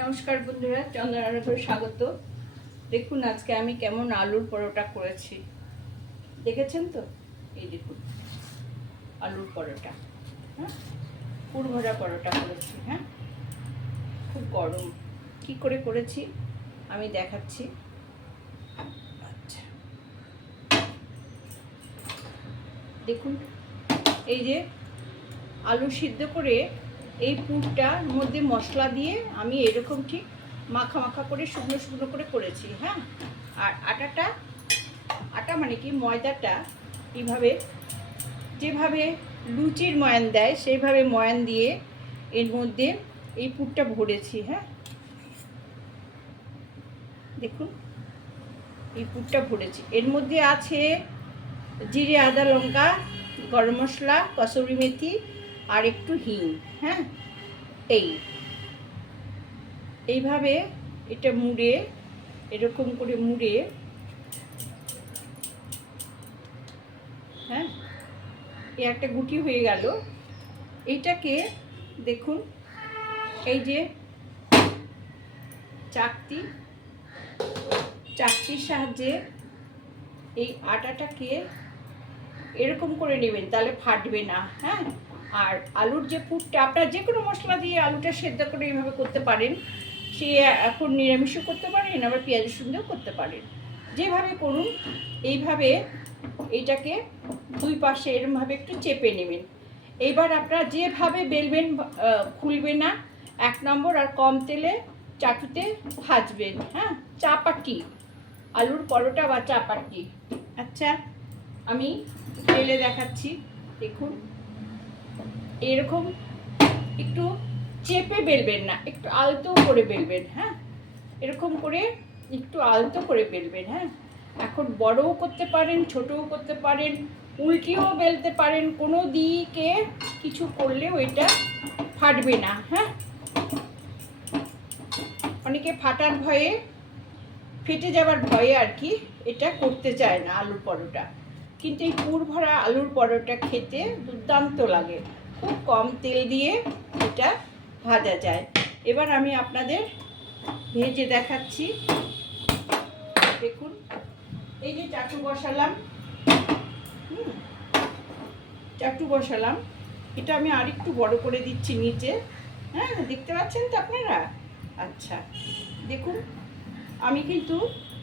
নমস্কার বন্ধুরা, চন্দ্রনারায়ণপুরে স্বাগত। দেখুন আজকে আমি কেমন আলুর পরোটা করেছি, দেখেছেন তো? এই দেখুন আলুর পরোটা, হ্যাঁ, পুরভরা পরোটা করেছি। হ্যাঁ, খুব গরম, কি করে করেছি আমি দেখাচ্ছি। আচ্ছা, দেখুন এই যে আলু সিদ্ধ করে এই পুরটার মধ্যে মশলা দিয়ে আমি এরকম ঠিক মাখা মাখা করে শুকনো শুকনো করে করেছি। হ্যাঁ, আর আটা মানে কি ময়দাটা এইভাবে যেভাবে লুচির ময়ান দেয় সেইভাবে ময়ান দিয়ে এর মধ্যে এই পুরটা ভরেছি। হ্যাঁ, দেখুন এই পুরটা ভরেছি, এর মধ্যে আছে জিরে, আদা, লঙ্কা, গরম মশলা, কসুরি মেথি আর একটু হিং। হ্যাঁ, এইভাবে এটা মুড়ে, এরকম করে মুড়ে, হ্যাঁ, এ একটা গুটি হয়ে গেল। এইটাকে দেখুন, এই যে চাকতির সাহায্যে এই আটাটাকে এরকম করে নেবেন, তাহলে ফাটবে না। হ্যাঁ, আর আলুর যে পুরটা আপনারা যে কোনো মশলা দিয়ে আলুটা সেদ্ধ করে এইভাবে করতে পারেন। সে এখন নিরামিষও করতে পারেন, আবার পেঁয়াজ রসুন করতে পারেন, যেভাবে করুন। এইভাবে এইটাকে দুই পাশে এরমভাবে একটু চেপে নেবেন। এইবার আপনারা যেভাবে বেলবেন খুলবে না, 1 নম্বর, আর কম তেলে চাটুতে ভাজবেন। হ্যাঁ, চাপাটি আলুর পরোটা বা চাপাটি। আচ্ছা, আমি বেলে দেখাচ্ছি। দেখুন এরকম একটু চেপে বেলবেন না, একটু আলতো করে বেলবেন। হ্যাঁ, এরকম করে একটু আলতো করে বেলবেন। হ্যাঁ, এখন বড়ও করতে পারেন, ছোটও করতে পারেন, উল্টিও বেলতে পারেন, কোনো দিকে কিছু করলেও এটা ফাটবে না। হ্যাঁ, অনেকে ফাটার ভয়ে, ফেটে যাওয়ার ভয়ে আর কি এটা করতে চায় না আলুর পরোটা, কিন্তু এই পুর ভরা আলুর পরোটা খেতে দুর্দান্ত লাগে। খুব কম তেল দিয়ে এটা ভাজা যায়। এবার আমি আপনাদের ভেজে দেখাচ্ছি। দেখুন এই যে চাটু বসালাম, চাটু বসালাম, এটা আমি আরেকটু বড় করে দিচ্ছি নিচে। হ্যাঁ, দেখতে পাচ্ছেন তো আপনারা? আচ্ছা, দেখুন আমি কিন্তু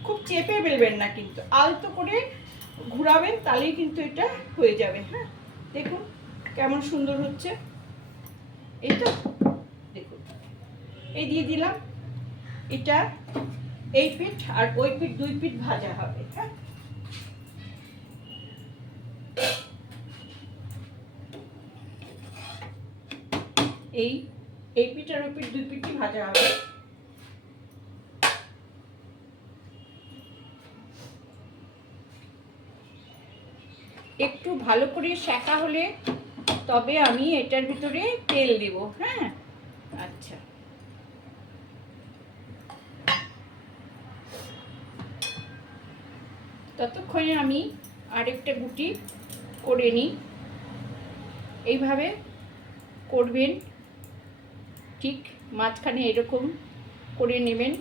খুব চেপে বেলবেন না, কিন্তু আলতো করে ঘুরাবেন, তাহলেই কিন্তু এটা হয়ে যাবে। হ্যাঁ, দেখুন কেমন সুন্দর হচ্ছে। এই তো দেখুন, এই দিয়ে দিলাম। এটা এই পিঠ আর ওই পিঠ, 2 পিঠ ভাজা হবে। হ্যাঁ, এই পিঠ আর ওই পিঠ, 2 পিঠই ভাজা হবে। একটু ভালো করে সেঁকা হলে তবে আমি এটার ভিতরে তেল দেব। হ্যাঁ, আচ্ছা, ততক্ষণে আমি আরেকটা গুটি করে নিই। এইভাবে করবেন, ঠিক মাঝখানে এরকম করে নেবেন,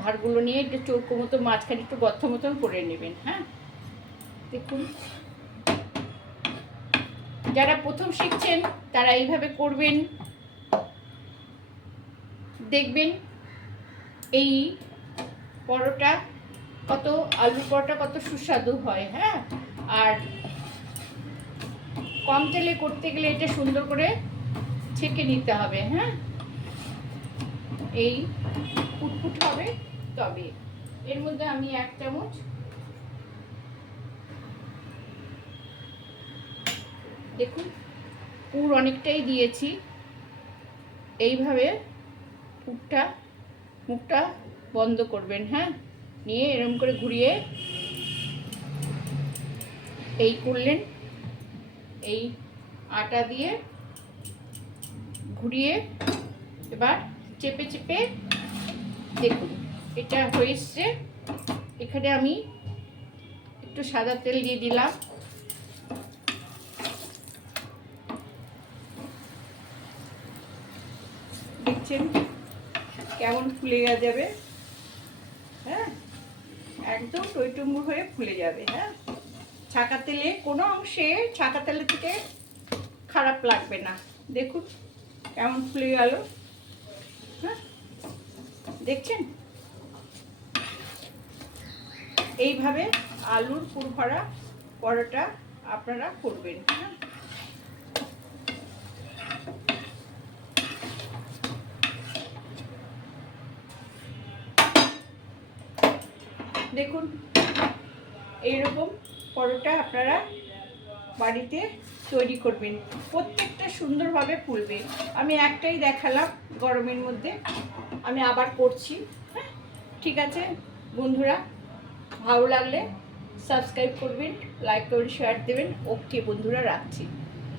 ধারগুলো নিয়ে একটু চৌকো মতো মাঝখানে একটু গর্ত মতন করে নেবেন। হ্যাঁ, দেখুন যারা প্রথম শিখছেন তারা এইভাবে করবেন, দেখবেন এই পরোটা কত, আলুর পরোটা কত সুস্বাদু হয়। হ্যাঁ, আর কম তেলে করতে গেলে এটা সুন্দর করে ছেঁকে নিতে হবে। হ্যাঁ, এই ফুটফুট হবে তবে। এর মধ্যে আমি 1 চামচ দেখুন পুর অনেকটাই দিয়েছি। এইভাবে মুখটা বন্ধ করবেন। হ্যাঁ, নিয়ে এরকম করে ঘুরিয়ে এই করলেন, এই আটা দিয়ে ঘুরিয়ে এবার চেপে চেপে দেখুন এটা হয়ে এসছে। এখানে আমি একটু সাদা তেল দিয়ে দিলাম। দেখছেন কেমন ফুলে যাবে, হ্যাঁ একদম টইটুম্বুর হয়ে ফুলে যাবে। হ্যাঁ, ছাকা তেলে কোনো অংশে ছাকা তেলের থেকে খারাপ লাগবে না। দেখুন কেমন ফুলে গেল। হ্যাঁ, দেখছেন? এইভাবে আলুর পুর ভরা পরোটা আপনারা করবেন। হ্যাঁ, দেখুন এইরকম পরোটা আপনারা বাড়িতে তৈরি করবেন, প্রত্যেকটা সুন্দরভাবে ফুলবে। আমি একটাই দেখালাম গরমের মধ্যে, আমি আবার করছি। হ্যাঁ, ঠিক আছে বন্ধুরা, ভালো লাগলে সাবস্ক্রাইব করবেন, লাইক করবেন, শেয়ার দেবেন। ওকে বন্ধুরা, রাখছি।